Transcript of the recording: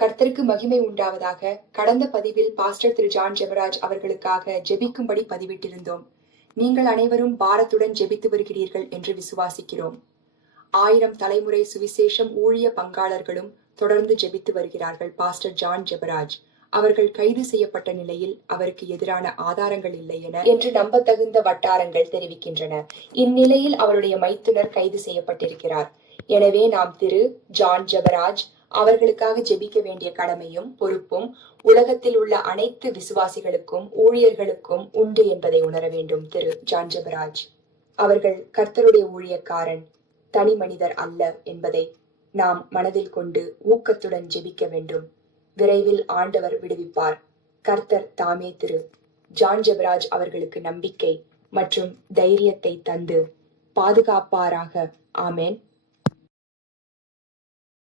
கர்த்தருக்கு மகிமை உண்டாவதாக. கடந்த பதிவில் பாஸ்டர் திரு ஜான் ஜெபராஜ் அவர்களுக்காக ஜெபிக்கும்படி பதிவிட்டிருந்தோம். நீங்கள் அனைவரும் பாரத்துடன் ஜெபித்து வருகிறீர்கள் என்று விசுவாசிக்கிறோம். 1000 தலைமுறை சுவிசேஷம் ஊழிய பங்காளர்களும் தொடர்ந்து ஜெபித்து வருகிறார்கள். பாஸ்டர் ஜான் ஜெபராஜ் அவர்கள் கைது செய்யப்பட்ட நிலையில் அவருக்கு எதிரான ஆதாரங்கள் இல்லை என்று நம்பத்தகுந்த வட்டாரங்கள் தெரிவிக்கின்றன. இந்நிலையில் அவருடைய மைத்துனர் கைது செய்யப்பட்டிருக்கிறார். எனவே நாம் திரு ஜான் ஜெபராஜ் அவர்களுக்காக ஜெபிக்க வேண்டிய கடமையும் பொறுப்பும் உலகத்தில் உள்ள அனைத்து விசுவாசிகளுக்கும் ஊழியர்களுக்கும் உண்டு என்பதை உணர வேண்டும். திரு ஜான் ஜெபராஜ் அவர்கள் கர்த்தருடைய ஊழியக்காரன், தனி மனிதர் அல்ல என்பதை நாம் மனதில் கொண்டு ஊக்கத்துடன் ஜெபிக்க வேண்டும். விரைவில் ஆண்டவர் விடுவிப்பார். கர்த்தர் தாமே திரு ஜான் ஜெபராஜ் அவர்களுக்கு நம்பிக்கை மற்றும் தைரியத்தை தந்து பாதுகாப்பாராக. ஆமேன்.